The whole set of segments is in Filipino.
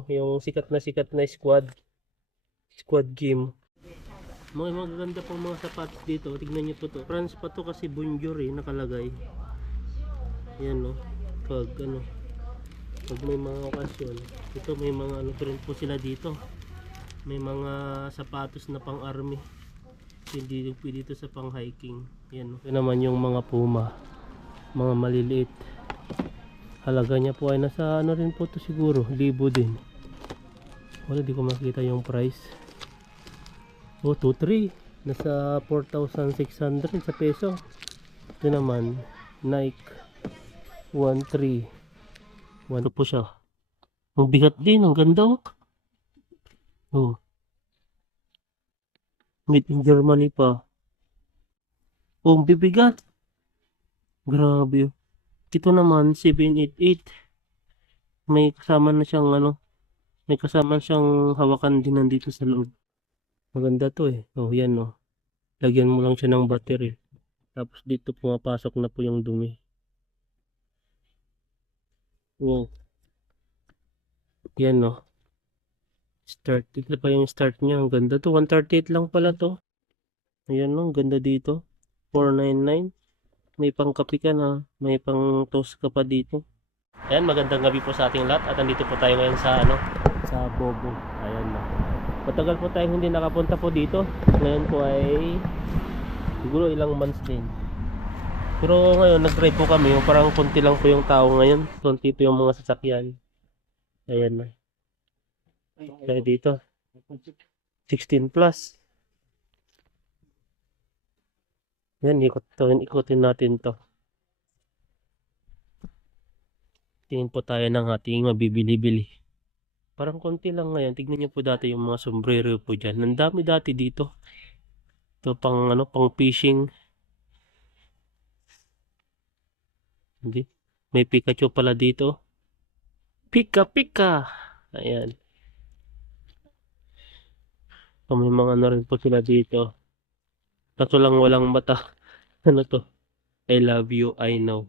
oh, yung sikat na squad game. Mga magaganda pong mga sapatos dito. Tignan niyo po to. France pa to kasi Bonjour eh, nakalagay. Yan no. Pag may mga okasyon. Ito may mga ano rin po sila dito. May mga sapatos na pang army. Hindi pwede dito sa pang hiking. Yan no. Ito naman yung mga Puma. Mga maliliit. Halaga niya po ay nasa ano rin po to siguro. 1,000 din. Wala, di ko makita yung price. Oh, 2,300. Nasa 4,600 sa peso. Ito naman, Nike 1,300. Ano po siya? Ang bigat din, ang ganda oh. Oh. Made in Germany pa. Oh, ang bibigat. Grabe oh. Ito naman, 788. May kasama na siyang ano, may kasama siyang hawakan din nandito sa loob. Maganda to eh. Oh, yan oh. Lagyan mo lang siya ng battery. Tapos dito pumapasok na po yung dumi. Wow. Yan no. Start. Ito pa yung start niya. Ang ganda to. 138 lang pala to. Ayan no. Ang ganda dito. 499. May pang kape ka na. May pang toast ka pa dito. Ayan. Magandang gabi po sa ating lahat. At andito po tayo ngayon sa ano. Sa Bobo. Ayan no. Matagal po tayong hindi nakapunta po dito. Ngayon po ay siguro ilang months din. Pero ngayon nag-drive po kami. Parang konti lang po yung tao ngayon. Konti po yung mga sasakyan. Ayan na. Kaya dito 16 plus. Yan, ikutin natin to. Tingin po tayo ng ating mabibili-bili. Parang konti lang ngayon. Tignan nyo po dati yung mga sombrero po dyan. Ang dami dati dito. Ito pang ano, pang fishing. Hindi. May Pikachu pala dito. Pika Pika. Ayan. So, may mga ano rin po sila dito. Kaso lang walang mata. Ano to? I love you, I know.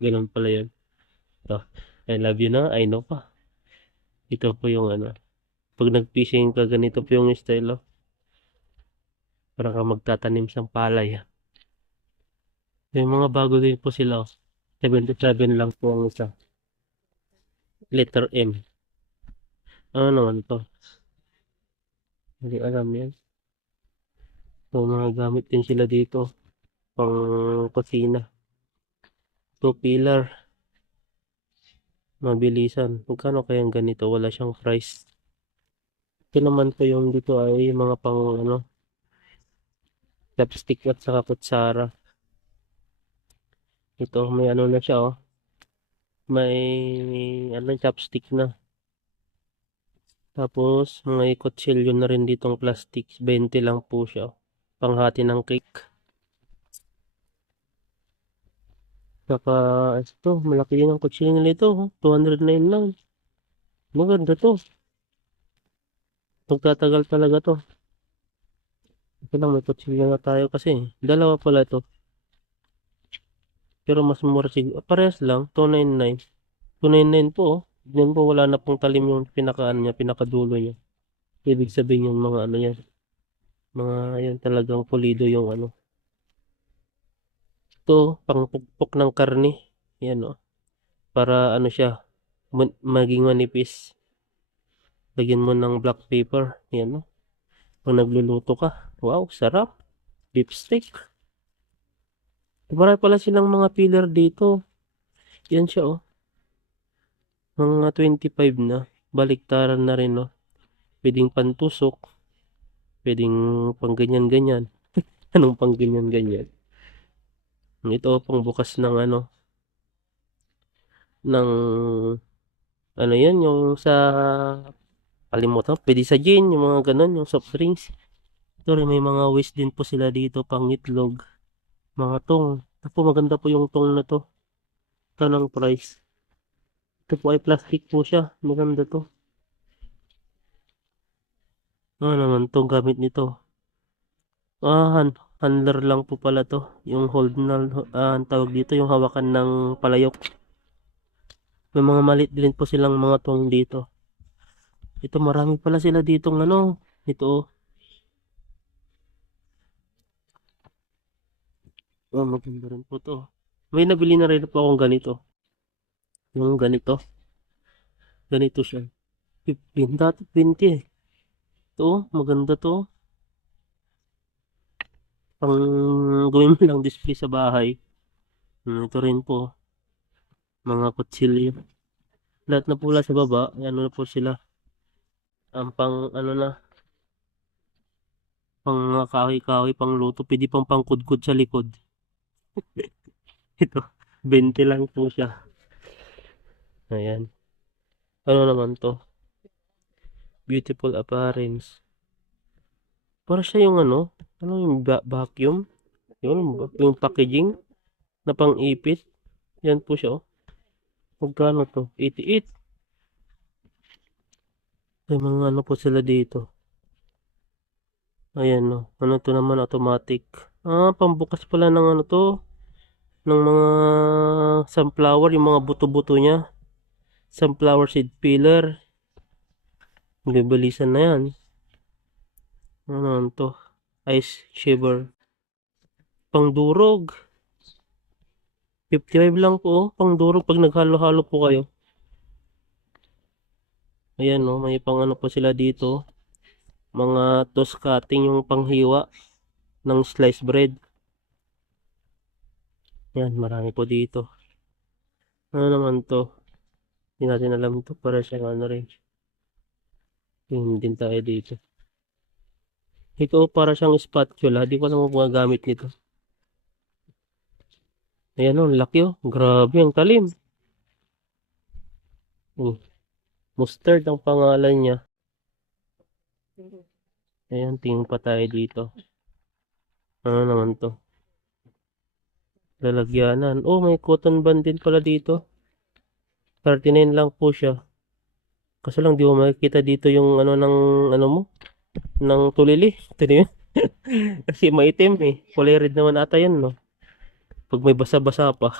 Ganun pala yun. Ito. I love you na, I know pa. Ito po yung ano. Pag nag-fishing ka, ganito po yung style. Oh. Parang ka magtatanim ng palay. May mga bago din po sila. Oh. 77 lang po ang isa. Letter M. Ano naman to? Hindi alam yan. So, mga gamit din sila dito. Pang kusina. 2 pillar. Mabilisan. Magkano kayang ganito? Wala siyang price. Ito naman po yung dito ay mga pang ano. Chopstick at saka kutsara. Ito may ano na siya oh. May ano chopstick na. Tapos may kutsilyo na rin ditong plastic. 20 lang po siya. Oh. Panghati ng cake. Saka ito malaki yun ang kutsilyo nila ito. Oh. 209 lang. Maganda to. Magtatagal talaga to. Ito lang may kutsilyo na tayo kasi. Dalawa pala to. Pero mas mura siguro. Parehas lang. 299. 299 po oh. Yan po wala na pong talim yung pinakaan niya, pinakadulo niya. Ibig sabihin yung mga ano yan. Mga yan talagang pulido yung ano. Ito, pangpukpok ng karne. Yan o. Para ano siya, maging manipis. Lagyan mo ng black paper. Yan o. Pag nagluluto ka. Wow, sarap. Beef steak. Marami pala silang mga filler dito. Yan siya o. Mga 25 na. Baliktaran na rin o. Pwedeng pantusok. Pwedeng pang ganyan-ganyan. Anong pang ganyan-ganyan? Ito pang bukas ng ano. Ng ano yan, yung sa kalimutan. Pwede sa gin, yung mga ganun, yung soft drinks. Ito rin may mga waste din po sila dito, pang itlog. Mga tong. Ito po maganda po yung tong na to. Ito ng price. Ito po ay plastic po siya. Maganda to. Ano naman to gamit nito? Handler lang po pala to. Yung hold na, ang tawag dito, yung hawakan ng palayok. May mga maliit din po silang mga tong dito. Ito marami pala sila ditong ano. Ito oh. Oh, maganda rin po to. May nabili na rin po akong ganito. Yung ganito. Ganito siya. 15 dati 20 eh. Ito oh, maganda to. Pang gawin mo lang display sa bahay. Ito rin po. Mga kutsilyo. Lahat na pula sa baba. Ano na po sila. Ang pang ano na. Pang kahoy-kahoy pang luto. Pwede pang pangkudkod sa likod. Ito. 20 lang po siya. Ayan. Ano naman to? Beautiful appearance. Para siya yung ano. Ano yung vacuum? Yung packaging na pang-ipit. Yan po siya oh. Magkano to? 88. May mga ano po sila dito. Ayan no. Ano to naman automatic. Pambukas pala ng ano to. Ng mga sunflower. Yung mga buto-buto niya. Sunflower seed peeler. Bibilisan na yan. Ano naman to? Ice shaver. Pangdurog. 55 lang po. Pangdurog pag naghalo-halo po kayo. Ayan no. May pang ano po sila dito. Mga toast cutting yung panghiwa ng sliced bread. Yan, marami po dito. Ano naman to? Hindi natin alam to. Para siyang ano rin. Yun din tayo dito. Ito para siyang spatula. Di ko alam kung magagamit nito. Ayan o, laki o. Grabe, ang talim. Mustard ang pangalan niya. Ayan, tingin pa tayo dito. Ano naman to? Lalagyanan. Oh, may cotton band din pala dito. 39 lang po siya. Kaso lang di mo makikita dito yung ano ng ano mo. Ng tulili. Ito yun. Kasi maitim eh. Kulay red naman ata yan no. Pag may basa-basa pa.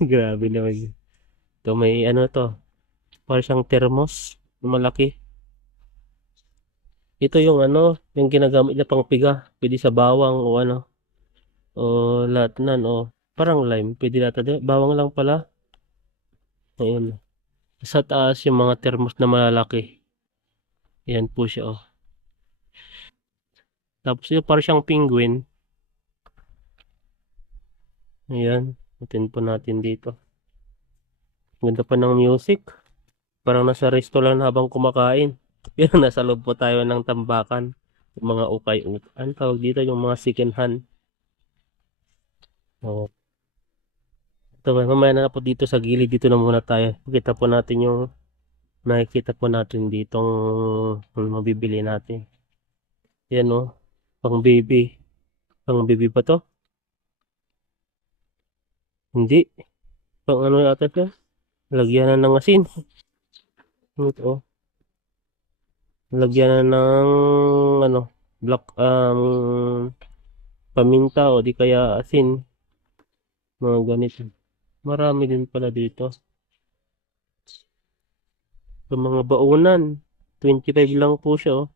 Grabe naman. Ito may ano to. Para siyang thermos. Malaki. Ito yung ano. Yung ginagamit na pang piga. Pwede sa bawang o ano. O lahat na no. Parang lime. Pwede lahat na. Bawang lang pala. Ayun. Sa taas yung mga thermos na malalaki. Ayan po siya oh. Tapos yung para siyang penguin. Ayan. Atin po natin dito. Ganda pa ng music. Parang nasa restaurant habang kumakain. Pero nasa loob po tayo ng tambakan. Yung mga ukay-ukay. Ano tawag dito? Yung mga second hand. Oh. Ito, mamaya na po dito sa gilid. Dito na muna tayo. Kita po natin yung nakikita po natin ditong mabibili natin. Yan oh. Pang baby. Pang baby pa to? Hindi. Pang ano yata siya? Lagyan na ng asin. Ito. Lagyan na ng ano, black paminta o di kaya asin. Mga ganito. Marami din pala dito. Sa mga baunan. 25 lang po siya oh.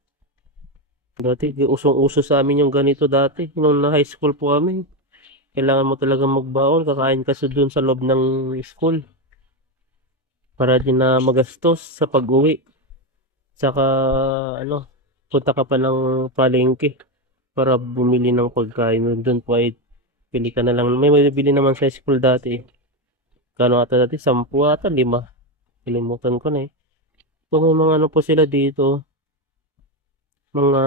Dati, usong-uso sa amin yung ganito dati. Nung na high school po kami. Kailangan mo talaga magbaon. Kakain ka sa dun sa loob ng school. Para din na magastos sa pag-uwi. Saka ano, punta ka pa ng palengke para bumili ng pagkain. Doon po ay pili ka na lang. May mabibili naman sa school dati. Kano ata dati? 10 ata, 5. Kilimutan ko na eh. Kung may mga ano po sila dito, mga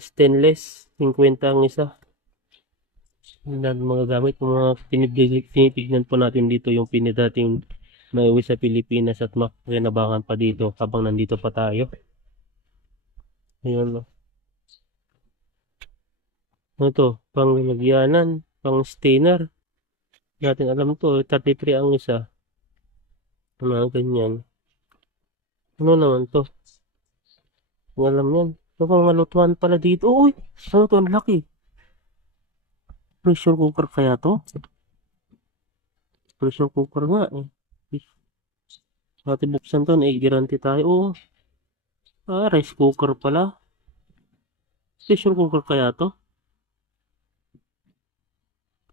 stainless, 50 ang isa. Mga gamit, mga tinitignan po natin dito yung pinidating mauwi sa Pilipinas at makinabangan pa dito habang nandito pa tayo. Ayun no. Ano to? Pang lalagyanan, pang stainer. Natin alam to, 33 ang isa. Mga ganyan. Ano naman to? Hindi alam yan. Ito pang malutuan pala dito. Uy! Ano to? Ang laki. Pressure cooker kaya to? Pressure cooker nga eh. Natin buksan to, guarantee tayo. Oh, rice cooker pala. Pressure cooker kaya to?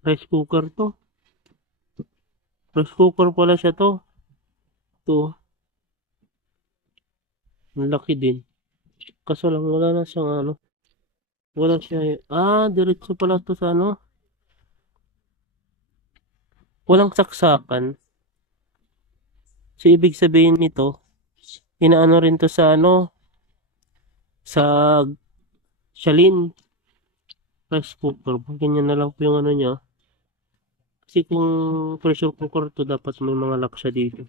Rice cooker to. Rice cooker pala siya to. To, ang laki din. Kaso lang wala na siyang ano. Wala siya. Diretso pala to sa ano. Walang saksakan. So, ibig sabihin nito, inaano rin to sa ano, sa Shalin rice cooker. Ganyan na lang po yung ano niya. Kasi kung pressure cooker to, dapat may mga lock siya dito.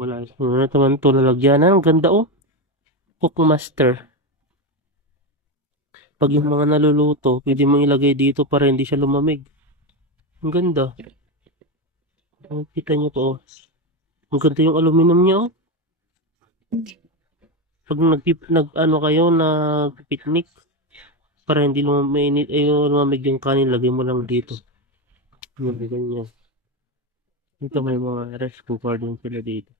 Wala. Ano na naman to, lalagyanan. Ang ganda oh. Cookmaster. Pag yung mga naluluto, pwede mong ilagay dito para hindi siya lumamig. Ang ganda. Kita niyo po oh. Ang ganda yung aluminum niya oh. Pag ano kayo, nag-picnic, para hindi mainit, lumamig yung kanin, lagay mo lang dito. Yung ganyan. Dito may mga rice cooker din sila dito.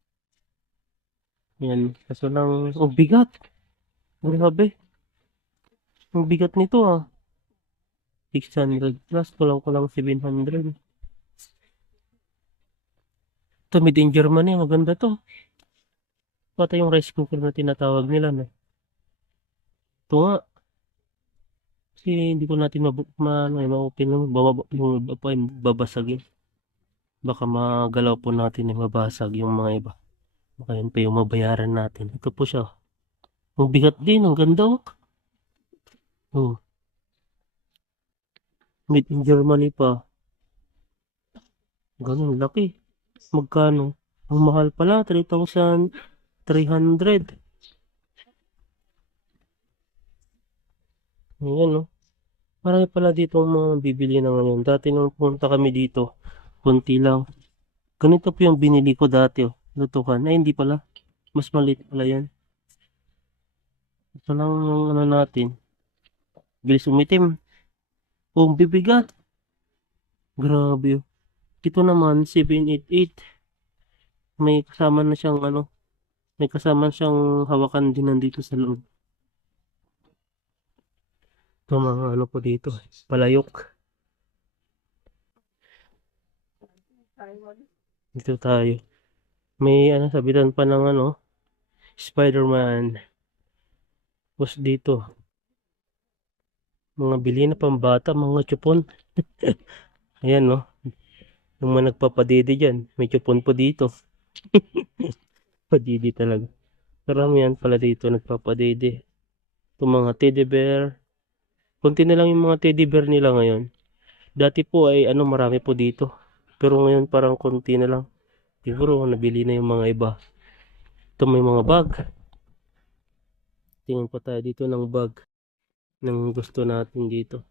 Yan. Kaso lang, bigat. Grabe. Ang bigat nito 600 plus. Kulang 700. Ito, made in Germany. Maganda to. Pata yung rice cooker na tinatawag nila. No? Ito nga. Kasi hindi ko natin ma-open yung babasagin. Baka magalaw po natin yung mabasag yung mga iba. Baka yun pa yung mabayaran natin. Ito po siya. Ang bigat din. Ang ganda oh. Made in Germany pa. Ganun, laki. Magkano? Ang mahal pala, 3,300. Ayan, no? Marami pala dito ang mga bibili na ngayon. Dati nung pumunta kami dito, kunti lang. Ganito po yung binili ko dati, lutukan. Ay, hindi pala. Mas maliit pala yan. Ito lang yung ano natin. Bilis umitim. Oh, bibigat. Grabe. Ito naman, 788. May kasama na siyang ano. May kasama siyang hawakan din nandito sa loob. Ito mga ano po dito. Palayok. Dito tayo. May ano sabitan pa ng ano. Spider-Man. Tapos dito. Mga bili na pambata. Mga chupon. Ayan no. Yung mga nagpapadede dyan. May chupon po dito. Padidi talaga. Karamihan pala dito nagpapadede. Itong mga teddy bear. Kunti na lang yung mga teddy bear nila ngayon. Dati po ay ano marami po dito. Pero ngayon parang konti na lang. Siguro nabili na yung mga iba. Ito may mga bag. Tingin pa tayo dito ng bag. Ng gusto natin dito.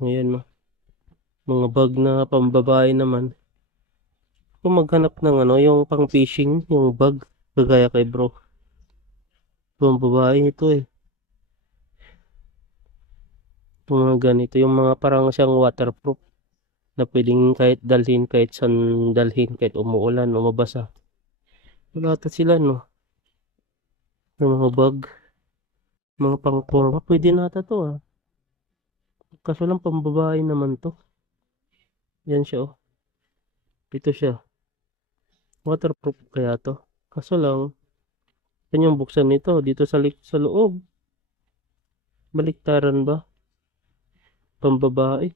Ayan no. Mga bag na pambabae naman. Kung maghanap ng ano, yung pang fishing, yung bag. Kagaya kay bro. Pambabae ito eh. Yung mga ganito. Yung mga parang siyang waterproof. Na pwedeng kahit dalhin, kahit saan dalhin, kahit umuulan o mabasa. Wala ata sila no. Yung mga bag. Mga pang-forma. Pwede na ata to Kaso lang pambabae naman to. Yan siya Ito siya. Waterproof kaya to. Kaso lang, kanyang buksan nito dito sa loob. Baliktaran ba? Pambabae.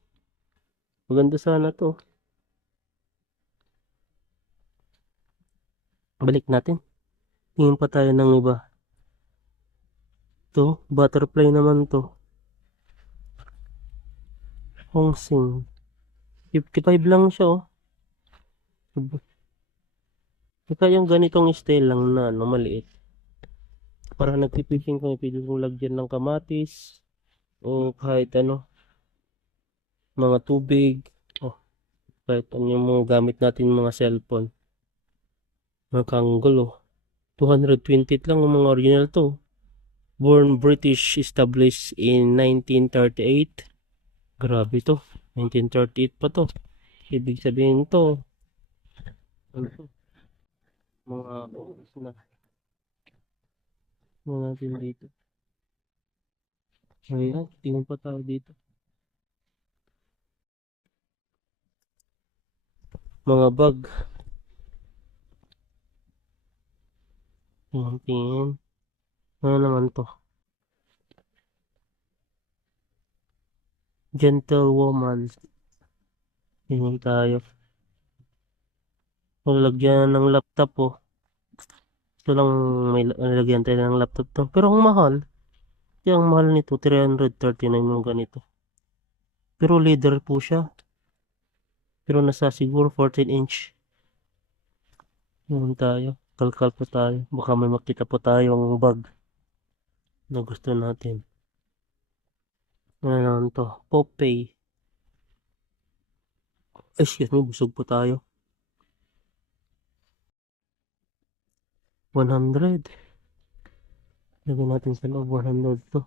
Maganda sana to. Balik natin. Tingin pa tayo ng iba. To, butterfly naman to. Hongsing. 55 lang siya Ika yung ganitong style lang na maliit. Para nagpipishing kami, pwede kong lagyan ng kamatis o kahit ano, mga tubig kahit ano yung mga gamit natin mga cellphone. Mga kanggol 220 lang ang mga original to. Born British, established in 1938. Grabe to. 1938 pa to. Ibig sabihin to. Ano to? Mga oras na. Mga natin dito. Ayan, tingin pa tayo dito. Mga bag. Tingin. Ano naman to? Gentlewoman. Tingin tayo. Lalagyan ng laptop oh. Ito lang may lalagyan tayo ng laptop to. Pero ang mahal. Kaya ang mahal nito, 339 yung ganito. Pero leather po siya. Pero nasa siguro 14 inch. Yun tayo. Kalkal po tayo. Baka may makita po tayong bag na gusto natin. Ano naman to? Popeye. Excuse me, busog po tayo. 100. Lagyan natin sa loob, 100 to.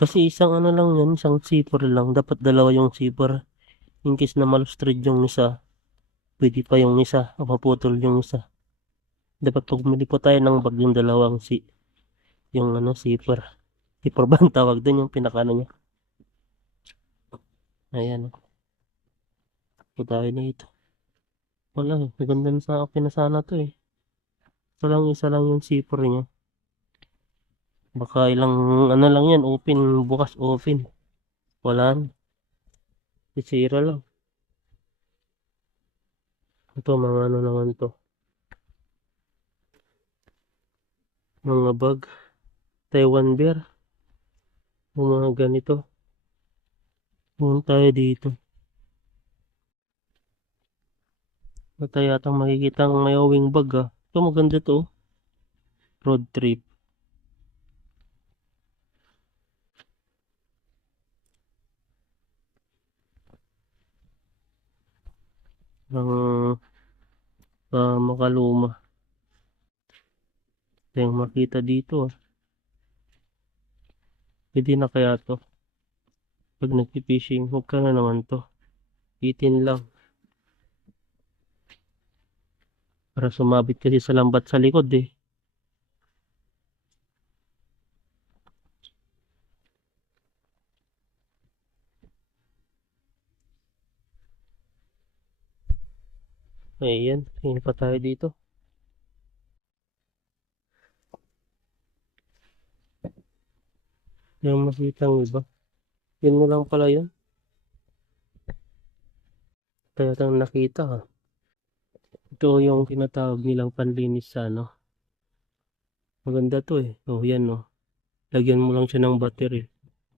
Kasi isang ano lang yan, isang zipper lang. Dapat dalawa yung zipper. In case na malustred yung isa, pwede pa yung isa, o maputol yung isa. Dapat pag bumili po tayo ng bag yung dalawang yung ano, zipper. Zipper ba ang tawag doon, yung pinakano niya. Ayan, po tayo na ito. Wala, maganda na sa akin na sana to eh. Isa lang yung zipper niya. Baka ilang, ano lang yan, open, bukas open. Wala na, sisira lang. Ito, mga ano naman to. Mga bag, Taiwan bear, yung mga ganito. Pumunta tayo dito. Wala yatang makikita ang may owing bag ah. Ito maganda to. Road trip. Ang makaluma. Ito yung makita dito ah. Pwede na kaya to. Pag nagpipishing, huwag ka na naman to. 18 lang. Para sumabit kasi sa lambat sa likod eh. Ayan, tingin pa tayo dito. Yung makita ng iba. Yun mo lang pala yun. Kaya tang nakita ha. Ito yung tinatawag nilang panlinis sa ano. Maganda to eh. Oh, yan no. Lagyan mo lang siya ng battery.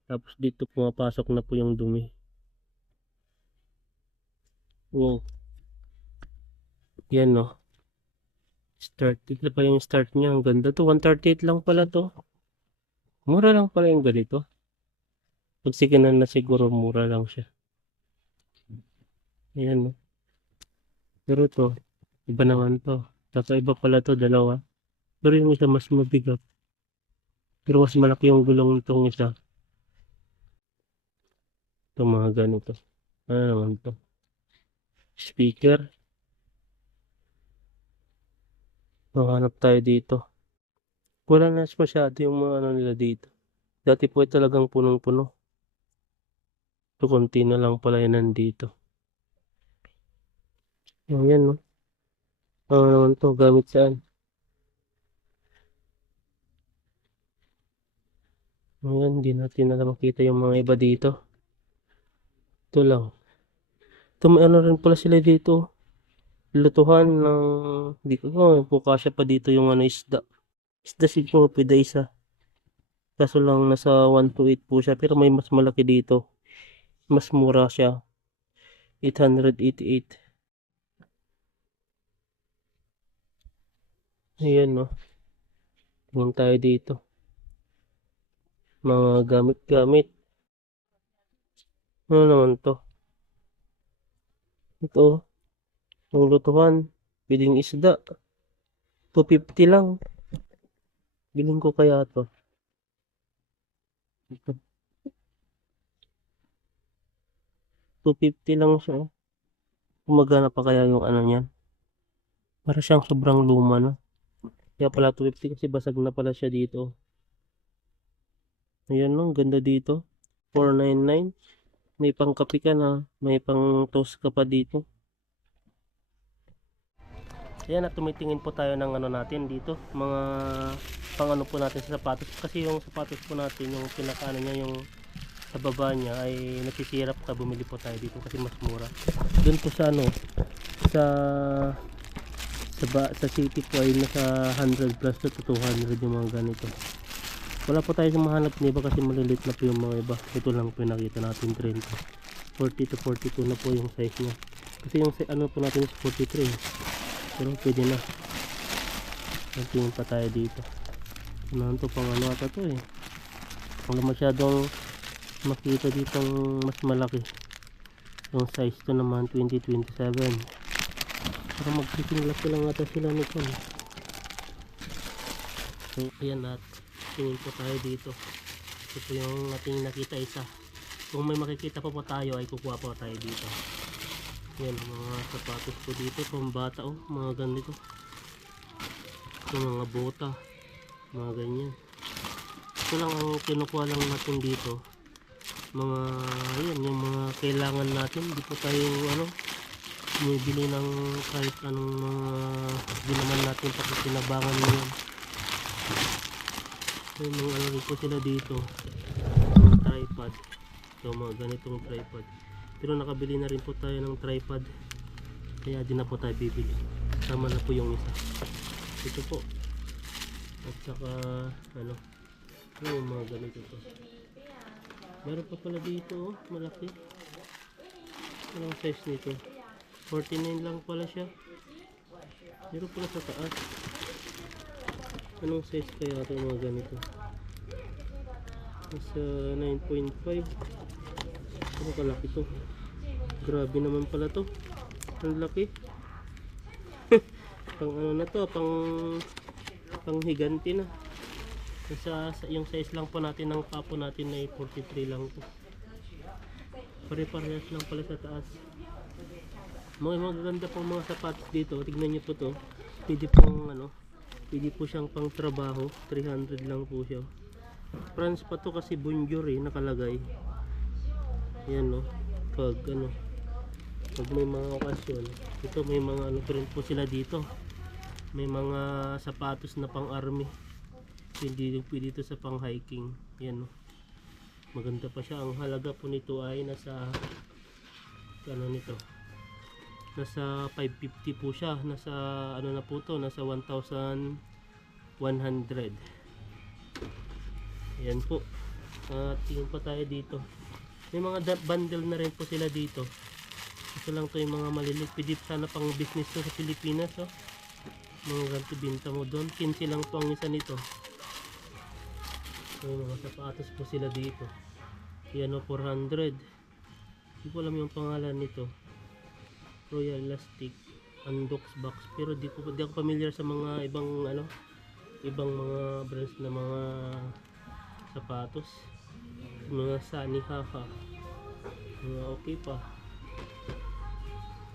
Tapos dito pumapasok na po yung dumi. Wow. Yan no. Start. Ito pa yung start niya. Ang ganda to. 138 lang pala to. Mura lang pala yung ganito. Pag siganan na siguro mura lang siya. Ayan no. Pero to, iba naman to. Iba pala to, dalawa. Pero yung isa mas mabigat. Pero mas malaki yung gulong nitong isa. Ito mga ganito. Ano naman to? Speaker. Mahanap tayo dito. Wala na masyado yung mga ano nila dito. Dati po ay talagang punong-puno. Ito konti na lang pala yan nandito. Ayan no. Ano naman to? Gamit saan? Ayan, hindi natin na makita yung mga iba dito. Ito lang. Ito may ano rin pala sila dito. Lutuhan ng dito ko kasya pa dito yung ano isda siguro pwede isa, kaso lang nasa 128 po siya pero may mas malaki dito, mas mura siya, 888. Ayan no, tingin tayo dito mga gamit ano naman to, ito yung lutuhan pwedeng isda, 250 lang, bilhin ko kaya to. Ito, 250 lang siya. Gumagana pa kaya yung ano niyan. Para siyang sobrang luma na. Kaya pala 250 kasi basag na pala siya dito. Ayan lang, ganda dito. 499. May pang kape ka na. May pang toast ka pa dito. Ayan, at tumitingin po tayo ng ano natin dito. Mga pang ano po natin sa sapatos. Kasi yung sapatos po natin, yung pinakaano niya, yung sa baba niya ay nasisirap ka. Bumili po tayo dito kasi mas mura. Doon po sa ano, sa sa city po ay nasa 100 plus to 200 yung mga ganito. Wala po tayo sa mahanap na iba kasi malilit na po yung mga iba. Ito lang po yung nakita natin 30. 40 to 42 na po yung size niya. Kasi yung ano po natin is 43. Pero pwede na. Tingin pa tayo dito. Unahan to pang ano ata to eh. Wala masyadong makita dito mas malaki. Yung size to naman 2027. Para magsisinglap lang ata sila nito. So ayan, at tingin po tayo dito. Ito po yung ating nakita isa. Kung may makikita pa po tayo ay kukuha po tayo dito. Yan mga sapatos po dito pambata, oh, mga ganito. Ito mga bota, mga ganyan. Ito lang ang kinukuha lang natin dito. Mga ayan, yung mga kailangan natin. Hindi po tayo ano bumibili ng kahit anong mga ginaman natin pag tinabangan mo yan. May mga ano rin po sila dito, mga tripod. So mga ganitong tripod, pero nakabili na rin po tayo ng tripod, kaya di na po tayo bibili. Sama na po yung isa. Ito po. At saka ano, yung mga ganito to. Meron pa pala dito, oh, malaki. Anong size nito? 49 lang pala siya. Meron pala sa taas. Anong size kaya ito mga ganito? Nasa 9.5. Ano kalaki to? Grabe naman pala to. Ang laki. Pang ano na to, pang higanti na. Yung size lang po natin ng papo natin ay 43 lang to. Pare-parehas lang pala sa taas. Mga magaganda pong mga sapatos dito. Tignan nyo po to. Pwede pong ano, pwede po siyang pang trabaho. 300 lang po siya. France pa to kasi Bonjour eh, nakalagay. Yan no. Pag ano, pag may mga okasyon. Ito may mga ano rin po sila dito. May mga sapatos na pang army. Hindi pwede ito sa pang hiking. Yan no. Maganda pa siya. Ang halaga po nito ay nasa ano nito, nasa 550 po siya. Nasa ano na po to, nasa 1,100. Ayan po. Tingin pa tayo dito. May mga bundle na rin po sila dito. Ito lang to yung mga maliliit. Pwede sana pang business to sa Pilipinas, oh. Mga ganito binta mo doon. 15 lang to ang isa nito. May mga sapatos po sila dito. Yan o, 400. Hindi ko alam yung pangalan nito. Royal Elastic Undox Box. Pero di ako familiar sa mga ibang ano, ibang mga brands na mga sapatos. Mga Sunny Haha. Mga okay pa.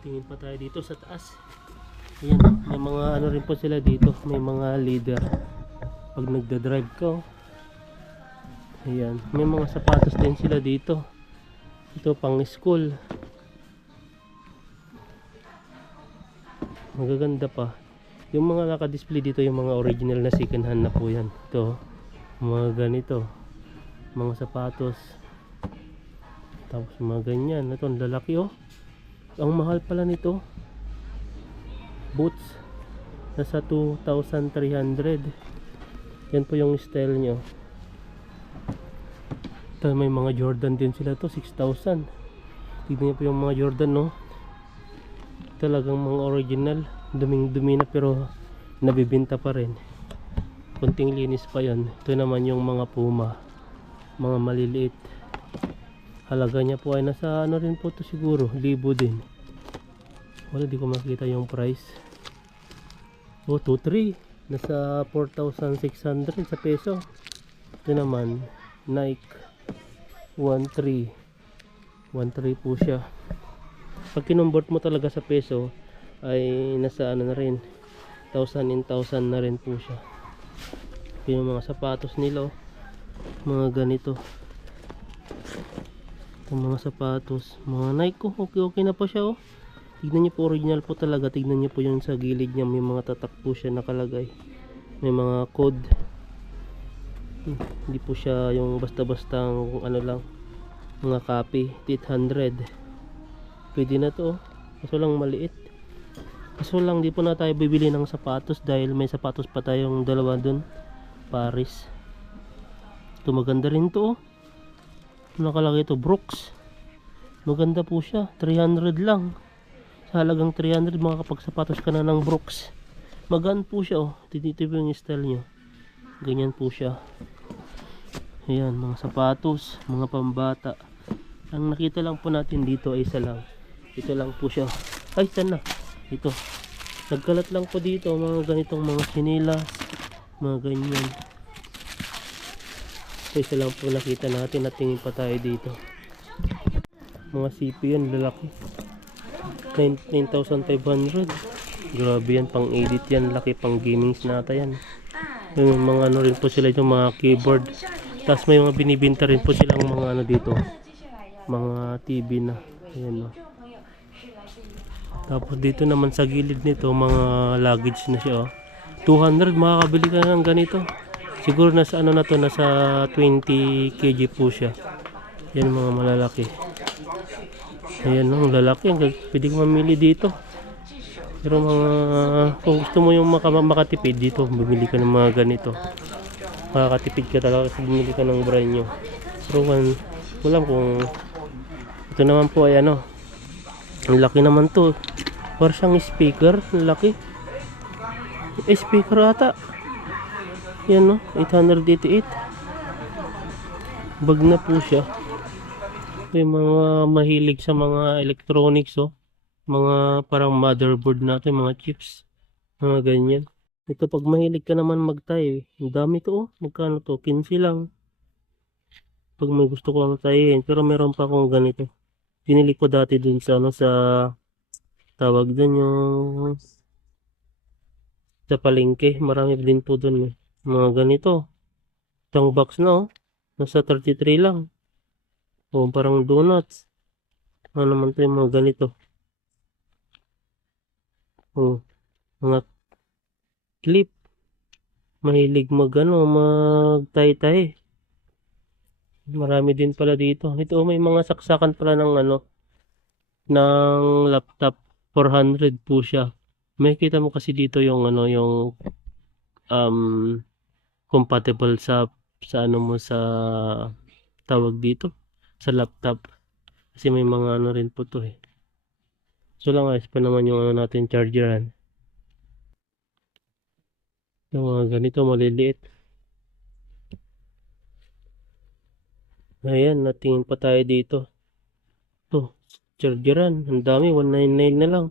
Tingin pa tayo dito sa taas. Ayan, may mga ano rin po sila dito. May mga leader. Pag nagda-drive ka, ayan, may mga sapatos din sila dito. Ito pang school. Magaganda pa. Yung mga naka-display dito, yung mga original na second hand na po yan. Ito, mga ganito. Mga sapatos. Tapos mga ganyan. Ito, ang lalaki oh. Ang mahal pala nito. Boots. Nasa 2,300. Yan po yung style nyo. Ito, may mga Jordan din sila to, 6,000. Tignan nyo po yung mga Jordan, no. Talagang mga original. Duming dumi na pero nabibinta pa rin. Kunting linis pa yan. Ito naman yung mga Puma. Mga maliliit. Halaga niya po ay nasa ano rin po to siguro, 1,000 din. Wala, di ko makita yung price. Oh, 2,300. Nasa 4,600 sa peso. Ito naman Nike 1,300. 1,300 po siya. Pag kinumbert mo talaga sa peso, ay nasa ano na rin, 1,000 in 1,000 na rin po siya. Yung mga sapatos nila, oh, mga ganito. Itong mga sapatos, mga Nike, oh, okay na pa siya, oh. Tignan niyo po, original po talaga. Tignan niyo po yung sa gilid niya, may mga tatak po siya nakalagay. May mga code. Hindi po siya yung basta-bastang ano lang, mga copy. 800. Pwede na to, oh. Kaso lang maliit. Kaso lang di po na tayo bibili ng sapatos dahil may sapatos pa tayong dalawa dun, Paris. Ito maganda rin to, oh. Nakalagay ito, Brooks. Maganda po siya, 300 lang. Sa halagang 300 makakapagsapatos ka na ng Brooks. Magaan po siya, oh. Tinitip yung style nyo. Ganyan po siya. Ayan, mga sapatos, mga pambata. Ang nakita lang po natin dito ay isa lang. Ito lang po siya. Ay, saan na? Ito. Nagkalat lang po dito mga ganitong mga chinelas, mga ganyan. So, isa lang po nakita natin at tingin pa tayo dito. Mga CP yan, lalaki. 9,500. Grabe yan, pang edit yan, laki, pang gaming nata yan. Yung mga ano rin po sila yung mga keyboard. Tapos may mga binibinta rin po silang mga ano dito, mga TV na. Ayan, no. Tapos dito naman sa gilid nito, mga luggage na siya, oh. 200, makakabili ka na ng ganito. Siguro nasa ano na to, nasa 20 kg po siya. Yan mga malalaki. Ayan, ang lalaki, pwede ka mamili dito. Pero mga, kung gusto mo yung makatipid dito, bumili ka ng mga ganito. Makakatipid ka talaga kasi bumili ka ng brand new. Pero wala kung ito naman po ay ano, ang laki naman to. Para siyang speaker, ang laki. Speaker ata. Yan, no, 888. Bag na po siya. May mga mahilig sa mga electronics, oh. Mga parang motherboard natin, mga chips, mga ganyan. Ito pag mahilig ka naman magtayo, ang dami to, oh. Magkano to? 15 lang. Pag may gusto ko lang tayin, pero meron pa akong ganito. Binili ko dati dun sa ano, sa tawag dun yung sa palengke. Marami din po dun, eh. Mga ganito. Itong box na, oh. Nasa 33 lang. O parang donuts. Ano naman to yung mga ganito. O mga clip. Mahilig mag tay-tay. Marami din pala dito. Ito, may mga saksakan pala ng ano, ng laptop. 400 po siya. May kita mo kasi dito yung ano, yung um compatible sa ano mo, sa tawag dito, sa laptop. Kasi may mga ano rin po to, eh. So lang ayos pa naman yung ano natin, chargeran. Yung mga ganito maliliit. Ayan, natingin pa tayo dito. To, chargeran, ang dami, 199 na lang.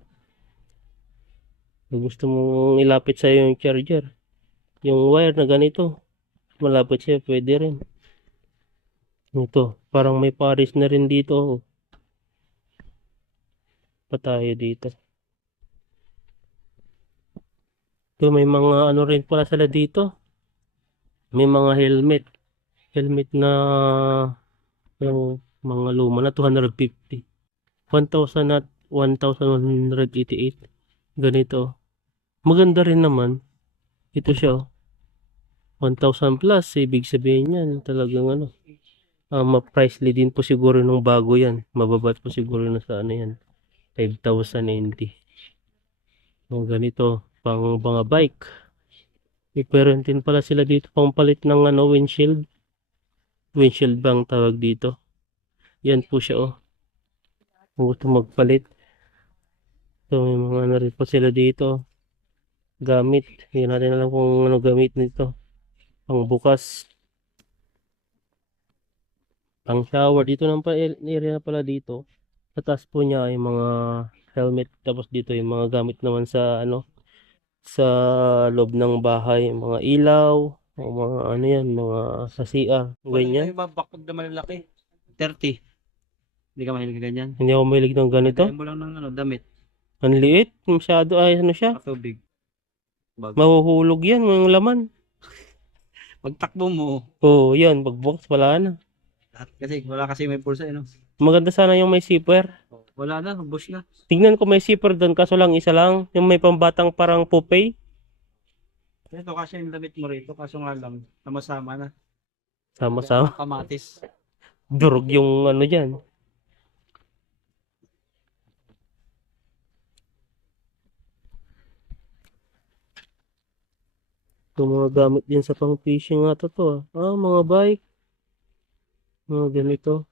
Kung gusto mong ilapit sa'yo yung charger, yung wire na ganito, malapit siya, pwede rin. Ito, parang may Paris na rin dito, oh. Pa tayo dito. Ito, may mga ano rin pala sila dito. May mga helmet. Helmet na yung mga luma na 250. 1,000 at 1,188. Ganito. Maganda rin naman. Ito siya, oh. 1,000 plus. Ibig sabihin yan. Talagang ano. Ma-pricely din po siguro nung bago yan. Mababat po siguro na sa ano yan. 5,090. Mga ganito. Pang mga bike. Meron din pala sila dito pang palit ng ano, windshield. Windshield bang tawag dito. Yan po siya, oh. Kung gusto magpalit. So may mga ano rin po sila dito. Gamit. Hindi natin alam kung ano gamit nito. Pang bukas. Pang shower. Dito ng area na pala dito. Sa taas po niya ay mga helmet. Tapos dito yung mga gamit naman sa ano, sa loob ng bahay. Mga ilaw. O mga ano yan. Mga sa CR. Ganyan. Yung mga bakod na malalaki. 30. Hindi ka mahilig ka ganyan. Hindi ako mahilig ng ganito. Lagayan mo lang ng ano, damit. Ang liit. Masyado ay ano siya. Patubig. Bag. Mahuhulog yan, yung laman. Pagtakbo mo, Oo, yan. Pagbukas, wala na. lahat kasi, wala kasi may pulsa, no? Maganda sana yung may zipper. Wala na, ubos na. Tingnan ko may zipper doon, kaso lang isa lang. Yung may pambatang parang Popeye. Ito kasi yung damit mo rito, kaso nga lang, namasama na. Sama-sama. Kamatis. Durog yung ano dyan. Yung mga gamit din sa pang fishing nga to. Mga bike. Mga ganito.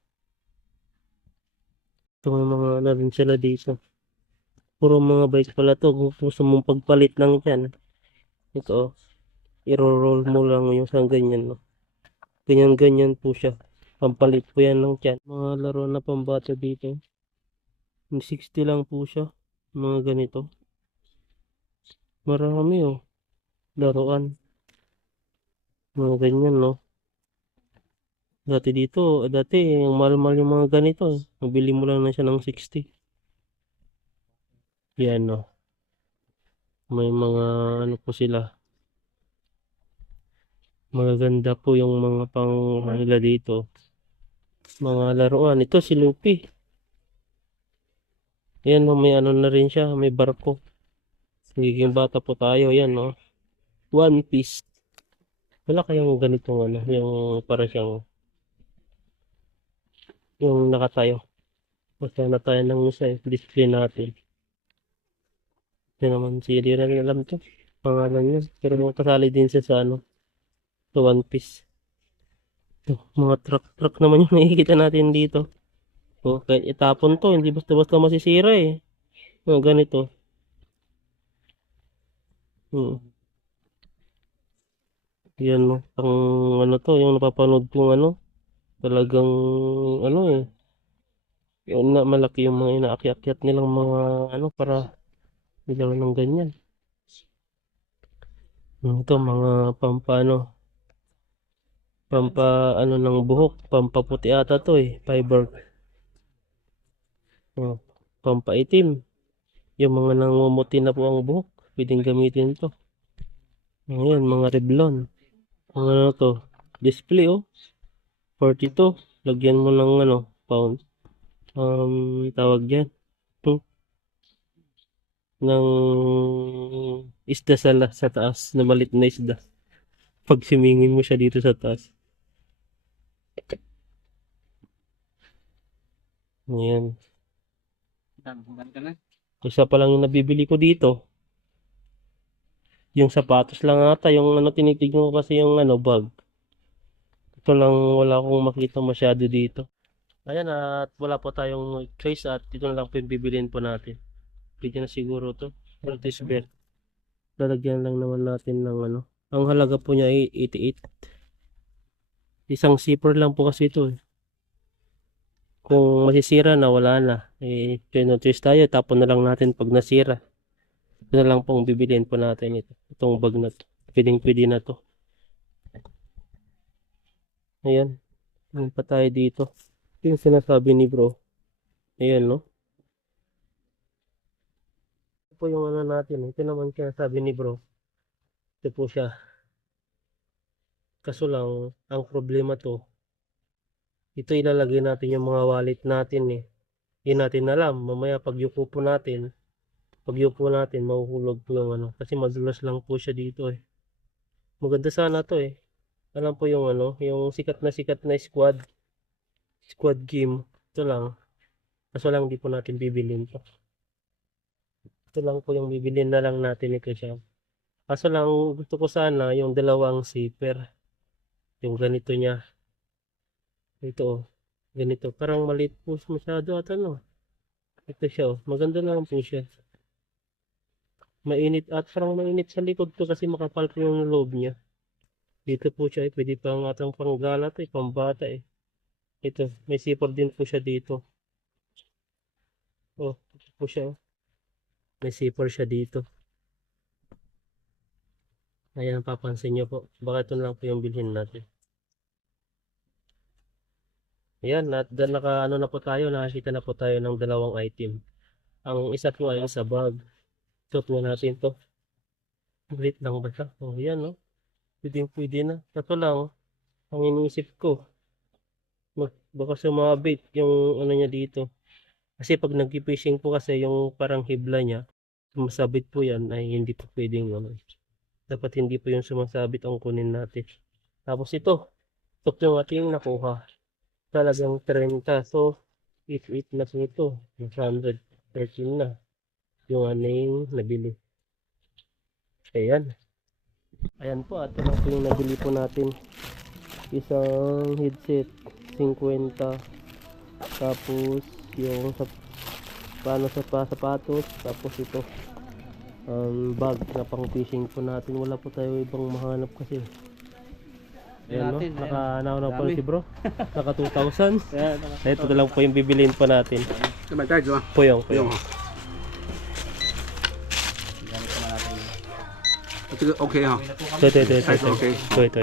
Ito may mga ano rin sila dito. Puro mga bike pala to. Kung gusto mong pagpalit lang dyan. Ito, i-roll mo lang yung sa ganyan, no? Ganyan-ganyan po siya. Pampalit po yan ng tiyan. Mga laro na pambata dito. 60 lang po siya. Mga ganito. Marami oh. Laruan. Mga ganyan, no? Dati yung mahal-mahal yung mga ganito. Mabili mo lang na siya ng 60. Yan, no? May mga ano po sila. Magaganda po yung mga pang nila dito. Mga laruan. Ito si Luffy. Yan, no? May ano na rin siya. May barko. Nagiging bata po tayo. Yan, no? One Piece. Wala kayong ganitong ano. Yung para siyang yung nakatayo. Basta na tayo ng isa display natin. Hindi naman siya, di rin alam to. Pangalan niya. Pero kasali din siya sa ano, sa One Piece. Ito, mga truck naman yung nakikita natin dito. Kahit itapon to, hindi basta-basta masisira eh. Ganito. Hmm. Yan no. Ang ano to, yung napapanood kong ano, talagang ano eh. Yung na, malaki yung mga inaakyat nilang mga ano para ilaw ng ganyan. Ito mga pampano, pampa ano ng buhok, pampaputi ata to eh, fiber. Oh, pampaitim. Yung mga nangumuti na po ang buhok, pwedeng gamitin to. Ayan, mga Revlon. Ang ano to, display oh, 42. Lagyan mo ng ano, pound. Tawag dyan. Hmm, ng isda sa taas, na malit na isda. Pag simingin mo siya dito sa taas. Ayan. Tanggal ka na. Isa pa lang yung nabibili ko dito. Yung sapatos lang ata, yung ano tinitignan ko kasi yung ano bag. Ito lang wala akong makita masyado dito. Ayan at wala po tayong choice at ito na lang po yung bibiliin po natin. Pwede na siguro to. Notice belt. Lalagyan lang naman natin ng ano. Ang halaga po niya ay 88. Isang zipper lang po kasi ito eh. Kung masisira na wala na. No choice tayo. Tapon na lang natin pag nasira. Ito na lang pong bibiliin po natin ito. Itong bag na to. Pwede na to. Ayan. Ayan pa tayo dito. Ito yung sinasabi ni bro. Ayan no. Ito po yung ano natin. Ito naman sinasabi ni bro. Ito po siya. Kaso lang, ang problema to. Ito ilalagay natin yung mga wallet natin eh. Hindi natin alam. Mamaya pag yupo natin, mahuhulog po yung ano. Kasi madulas lang po siya dito eh. Maganda sana to eh. Alam po yung ano, yung sikat na squad game. Ito lang. Kaso lang di po natin bibilin to. Ito lang po yung bibilin na lang natin ito siya. Kaso lang gusto ko sana yung dalawang zipper. Yung ganito niya. Ito oh. Ganito. Parang maliit po masyado at ano. Ito siya oh. Maganda naman po siya. Mainit at parang mainit sa likod to kasi makapal po yung loob niya. Dito po siya eh. Pwede pa ang atang panggala to eh. Pambata eh. Ito. May zipper din po siya dito. Oh. Ito po siya oh. May zipper siya dito. Ayan, papansin nyo po. Baka ito na lang po yung bilhin natin. Ayan, at dyan ano na po tayo, nakakita na po tayo ng dalawang item. Ang isa po ay sa bag. Suot mo natin to. Wait lang ba siya? Oh, yan, no? Pwede na. Kaso lang, ang iniisip ko, baka sumabit yung ano niya dito. Kasi pag nag-fishing po kasi yung parang hibla niya, sumasabit po yan, ay hindi po pwedeng ano. Dapat hindi po yung sumasabit ang kunin natin. Tapos ito yung ating nakuha. Talagang 30. So, 8 na po ito. 113 na. Yung aning nabili. Ayan. Ayan po. At ito lang po yung nabili po natin. Isang headset. 50. Tapos, yung sapatos. Tapos ito. Bag na pang fishing po natin. Wala po tayo ibang mahanap kasi. Ayan, no? Naka-ano na po si bro. Naka 2,000. Ito na lang po yung bibiliin pa natin. Sabay tayo, diba? Puyong. Yung, okay, ha? Ito.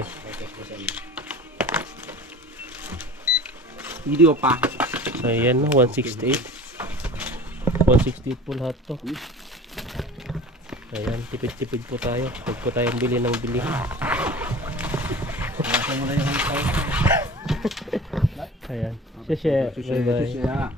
Video pa. So, ayan, no? 168. 168 po lahat to. Ayan, tipid-tipid po tayo. Huwag po tayong bili ng bili. Ayan. Bye-bye. Susi, ha?